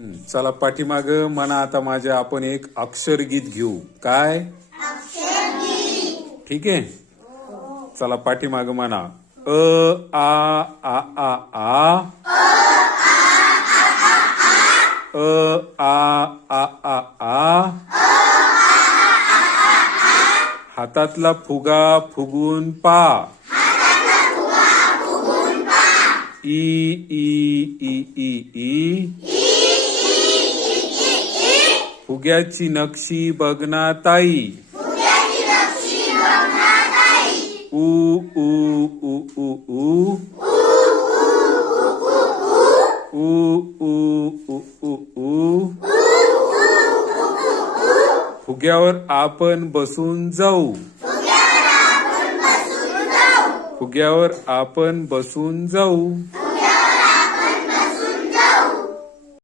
चला पाठीमाग म्हणा आता माझ्या आपण एक अक्षर गीत घेऊ. काय ठीक आहे. चला पाठीमाग म्हणा अ आ आ आ आ आ आ आ. हातातला फुगा फुगून पा. ई ई ई ई ई. फुग्याची नक्षी बघना ताई. ऊ ऊ ऊ ऊ ऊ. ऊ ऊ ऊ ऊ ऊ. फुग्यावर आपण बसून जाऊ. फुग्यावर आपण बसून जाऊ.